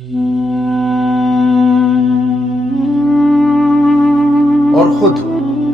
اور خود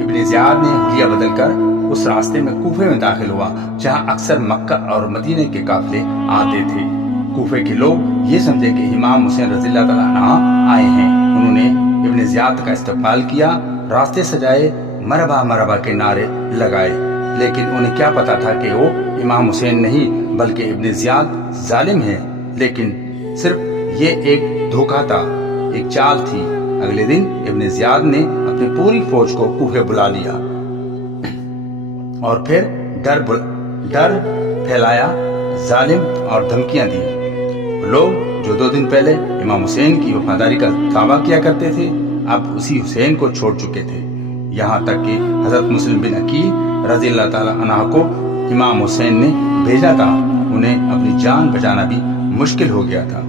ابن زیاد نے حلیہ بدل کر اس راستے میں کوفے میں داخل ہوا جہاں اکثر مکہ اور مدینے کے قافلے آتے تھے۔ کوفے کے لوگ یہ سمجھے کہ امام حسین رضی اللہ تعالیٰ عنہ آئے ہیں۔ انہوں نے ابن زیاد کا استقبال کیا، راستے سجائے، مرحبا مرحبا کے نعرے لگائے، لیکن انہیں کیا پتا تھا کہ وہ امام حسین نہیں بلکہ ابن زیاد ظالم ہے۔ لیکن صرف یہ ایک دھوکہ تھا، ایک چال تھی۔ اگلے دن ابن زیاد نے اپنی پوری فوج کو کوفے بلا لیا اور پھر ڈر پھیلایا، ظالم اور دھمکیاں دی۔ لوگ جو 2 دن پہلے امام حسین کی وفاداری کا دعویٰ کیا کرتے تھے اب اسی حسین کو چھوڑ چکے تھے، یہاں تک کہ حضرت مسلم بن عقیل رضی اللہ تعالیٰ عنہ کو امام حسین نے بھیجا تھا، انہیں اپنی جان بچانا بھی مشکل ہو گیا تھا۔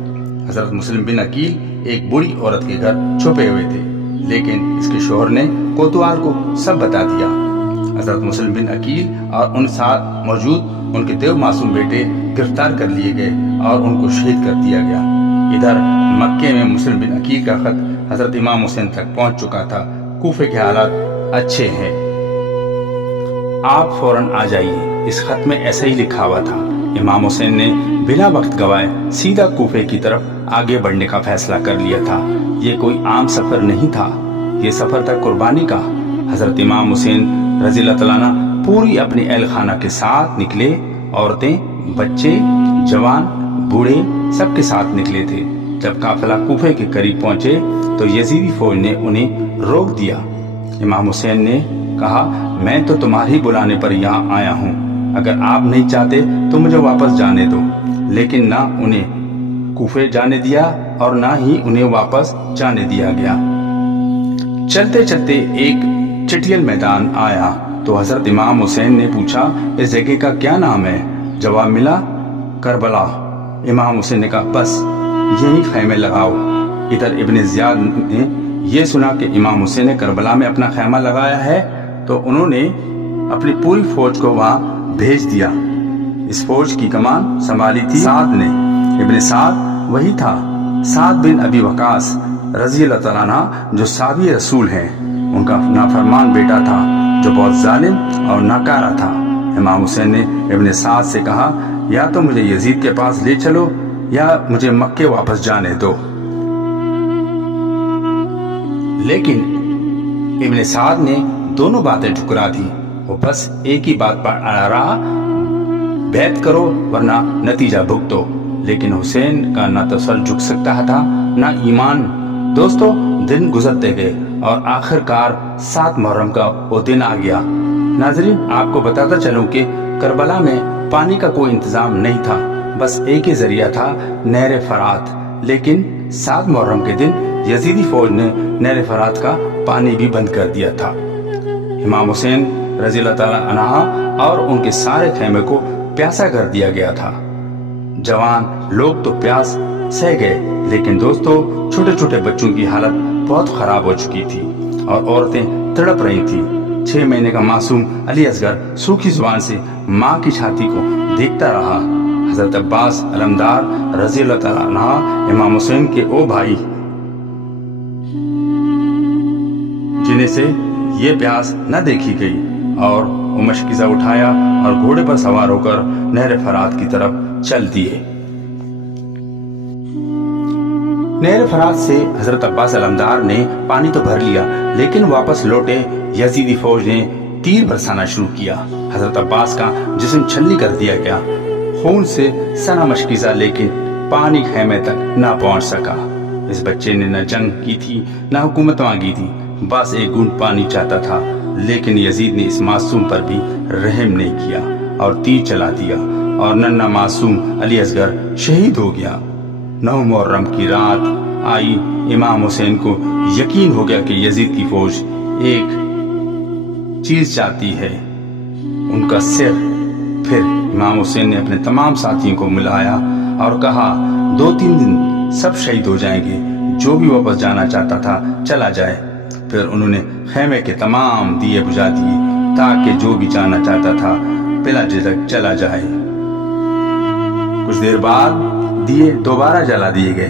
حضرت مسلم بن عقیل ایک بوڑھی عورت کے گھر چھپے ہوئے تھے، لیکن اس کے شوہر نے کوتوال کو سب بتا دیا۔ حضرت مسلم بن عقیل اور ان ساتھ موجود ان کے 2 معصوم بیٹے گرفتار کر لیے گئے اور ان کو شہید کر دیا گیا۔ ادھر مکے میں مسلم بن عقیل کا خط حضرت امام حسین تک پہنچ چکا تھا۔ کوفے کے حالات اچھے ہیں، آپ فوراً آ جائیے، اس خط میں ایسا ہی لکھا ہوا تھا۔ امام حسین نے بلا وقت گوائے سیدھا کوفے کی طرف آگے بڑھنے کا فیصلہ کر لیا تھا۔ یہ کوئی عام سفر نہیں تھا، یہ سفر تھا قربانی کا۔ حضرت امام حسین رضی اللہ تعالیٰ عنہ پوری اپنی اہل خانہ کے ساتھ نکلے، عورتیں، بچے، جوان، بوڑھے سب کے ساتھ نکلے تھے۔ جب قافلہ کوفے کے قریب پہنچے تو یزیدی فوج نے انہیں روک دیا۔ امام حسین نے کہا، میں تو تمہاری بلانے پر یہاں آیا ہوں، اگر آپ نہیں چاہتے تو مجھے واپس جانے دو۔ لیکن نہ انہیں کوفے جانے دیا اور نہ ہی انہیں واپس جانے دیا گیا۔ چلتے چلتے ایک چٹیل میدان آیا تو حضرت امام حسین نے پوچھا، اس جگہ کا کیا نام ہے؟ جواب ملا، کربلا۔ امام حسین نے کہا، بس یہی خیمے لگاؤ۔ ادھر ابن زیاد نے یہ سنا کہ امام حسین نے کربلا میں اپنا خیمہ لگایا ہے تو انہوں نے اپنی پوری فوج کو وہاں بھیج دیا۔ اس فوج کی کمان سنبھالی تھی سعد نے۔ ابن سعد وہی تھا، سعد بن ابی وقاص رضی اللہ تعالیٰ عنہ جو صحابی رسول ہیں۔ ان کا نافرمان بیٹا تھا جو بہت ظالم اور ناکارہ تھا۔ امام حسین نے ابن سعد سے کہا، یا تو مجھے یزید کے پاس لے چلو یا مجھے مکے واپس جانے دو۔ لیکن ابن سعد نے دونوں باتیں ٹھکرا دی، وہ بس ایک ہی بات پر اڑا رہا، بیعت کرو ورنہ نتیجہ بھگتو۔ لیکن حسین کا نہ تو سر جھک سکتا تھا نہ ایمان۔ دوستو، دن گزرتے گئے اور آخر کار 7 محرم کا وہ دن آ گیا۔ ناظرین، آپ کو بتاتا چلوں کہ کربلا میں پانی کا کوئی انتظام نہیں تھا، بس ایک ہی ذریعہ تھا، نہر فرات۔ لیکن 7 محرم کے دن یزیدی فوج نے نہر فرات کا پانی بھی بند کر دیا تھا۔ امام حسین رضی اللہ تعالیٰ عنہ اور ان کے سارے خیمے کو پیاسا کر دیا گیا تھا۔ جوان لوگ تو پیاس سہ گئے، لیکن دوستو، چھوٹے چھوٹے بچوں کی حالت بہت خراب ہو چکی تھی اور عورتیں تڑپ رہی تھی۔ 6 مہینے کا معصوم علی اصغر سوکھی زبان سے ماں کی چھاتی کو دیکھتا رہا۔ حضرت عباس علمدار رضی اللہ تعالیٰ عنہ امام حسین کے او بھائی، جنہیں سے یہ پیاس نہ دیکھی گئی، اور وہ مشکیزہ اٹھایا اور گھوڑے پر سوار ہو کر نہر فرات کی طرف چل دیے۔ نہر فرات سے حضرت عباس علمدار نے پانی تو بھر لیا، لیکن واپس لوٹے یزیدی فوج نے تیر برسانا شروع کیا۔ حضرت عباس کا جسم چھلنی کر دیا گیا، خون سے سنا مشکیزہ، لیکن پانی خیمے تک نہ پہنچ سکا۔ اس بچے نے نہ جنگ کی تھی نہ حکومت مانگی تھی، بس ایک گھونٹ پانی چاہتا تھا۔ لیکن یزید نے اس معصوم پر بھی رحم نہیں کیا اور تیر چلا دیا، اور ننھا معصوم علی اصغر شہید ہو گیا۔ 9 محرم کی رات آئی، امام حسین کو یقین ہو گیا کہ یزید کی فوج ایک چیز چاہتی ہے، ان کا سر۔ پھر امام حسین نے اپنے تمام ساتھیوں کو ملایا اور کہا، 2-3 دن سب شہید ہو جائیں گے، جو بھی واپس جانا چاہتا تھا چلا جائے۔ پھر انہوں نے خیمے کے تمام دیے بجھا دیے تاکہ جو بھی جانا چاہتا تھا بلا جھجک چلا جائے۔ کچھ دیر بعد دیے دوبارہ جلا دیے گئے۔